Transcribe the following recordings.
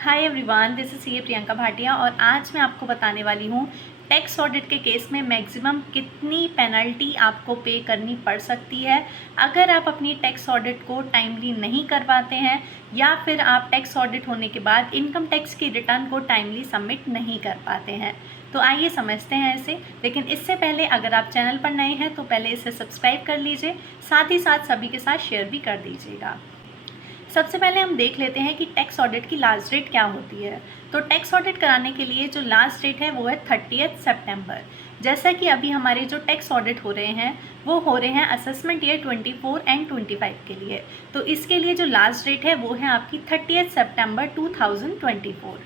Hi everyone, this is CA Priyanka Bhatia और आज मैं आपको बताने वाली हूँ टैक्स ऑडिट के केस में मैक्सिमम कितनी पेनल्टी आपको पे करनी पड़ सकती है अगर आप अपनी टैक्स ऑडिट को टाइमली नहीं करवाते हैं या फिर आप टैक्स ऑडिट होने के बाद इनकम टैक्स की रिटर्न को टाइमली सबमिट नहीं कर पाते हैं। तो आइए समझते हैं इसे। लेकिन इससे पहले अगर आप चैनल पर नए हैं तो पहले इसे सब्सक्राइब कर लीजिए, साथ ही साथ सभी के साथ शेयर भी कर दीजिएगा। सबसे पहले हम देख लेते हैं कि टैक्स ऑडिट की लास्ट डेट क्या होती है। तो टैक्स ऑडिट कराने के लिए जो लास्ट डेट है वो है 30 सितंबर। जैसा कि अभी हमारे जो टैक्स ऑडिट हो रहे हैं वो हो रहे हैं असेसमेंट ईयर 24 एंड 25 के लिए। तो इसके लिए जो लास्ट डेट है वो है आपकी 30 सितंबर 2024।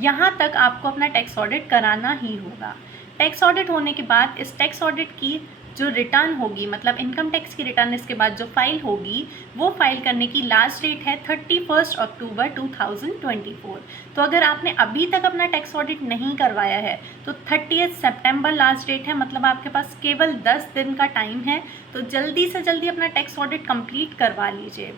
यहाँ तक आपको अपना टैक्स ऑडिट कराना ही होगा। टैक्स ऑडिट होने के बाद इस टैक्स ऑडिट की जो रिटर्न होगी, मतलब इनकम टैक्स की रिटर्न इसके बाद जो फाइल होगी, वो फाइल करने की लास्ट डेट है 31 अक्टूबर 2024। तो अगर आपने अभी तक अपना टैक्स ऑडिट नहीं करवाया है तो 30 सितंबर लास्ट डेट है, मतलब आपके पास केवल 10 दिन का टाइम है। तो जल्दी से जल्दी अपना टैक्स ऑडिट कंप्लीट करवा लीजिए।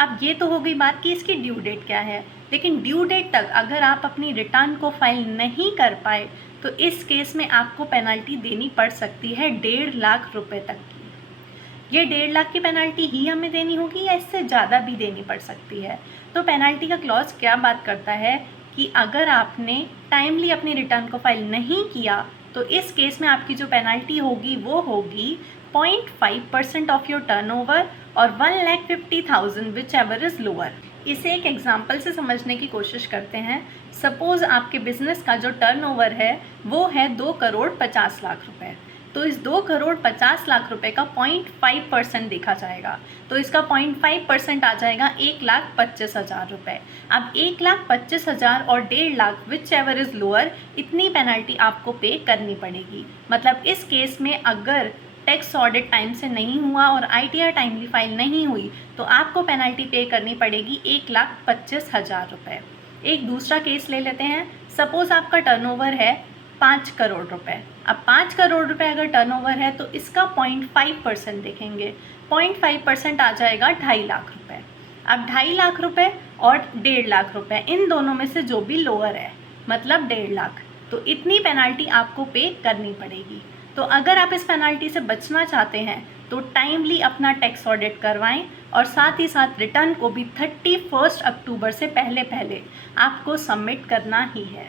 अब ये तो हो गई बात कि इसकी ड्यू डेट क्या है, लेकिन ड्यू डेट तक अगर आप अपनी रिटर्न को फाइल नहीं कर पाए तो इस केस में आपको पेनल्टी देनी पड़ सकती है 1.5 लाख रुपए तक की। ये 1.5 लाख की पेनल्टी ही हमें देनी होगी या इससे ज़्यादा भी देनी पड़ सकती है। तो पेनल्टी का क्लॉज क्या बात करता है कि अगर आपने टाइमली अपनी रिटर्न को फाइल नहीं किया तो इस केस में आपकी जो पेनल्टी होगी वो होगी 0.5% ऑफ योर टर्नओवर और 1,50,000 विच एवर इज़ लोअर। इसे एक एग्जाम्पल से समझने की कोशिश करते हैं। सपोज़ आपके बिजनेस का जो टर्नओवर है वो है 2,50,00,000 रुपए। तो इस 2,50,00,000 रुपए का 0.5% देखा जाएगा। तो इसका 0.5% आ जाएगा 1,25,000 रुपये। अब 1,25,000 और 1.5 lakh which ever is lower, इतनी पेनल्टी आपको पे करनी पड़ेगी। मतलब इस केस में अगर टैक्स ऑडिट टाइम से नहीं हुआ और ITR टाइमली फाइल नहीं हुई तो आपको पेनल्टी पे करनी पड़ेगी 1,25,000 रुपये। एक दूसरा केस ले लेते हैं। सपोज़ आपका टर्नओवर है 5 करोड़ रुपए। अब 5 करोड़ रुपए अगर टर्नओवर है तो इसका 0.5% देखेंगे। 0.5% आ जाएगा 2.5 लाख रुपए। अब 2.5 लाख रुपए और 1.5 लाख रुपए, इन दोनों में से जो भी लोअर है, मतलब 1.5 लाख, तो इतनी पेनल्टी आपको पे करनी पड़ेगी। तो अगर आप इस पेनल्टी से बचना चाहते हैं तो टाइमली अपना टैक्स ऑडिट करवाएं और साथ ही साथ रिटर्न को भी 31 अक्टूबर से पहले आपको सबमिट करना ही है।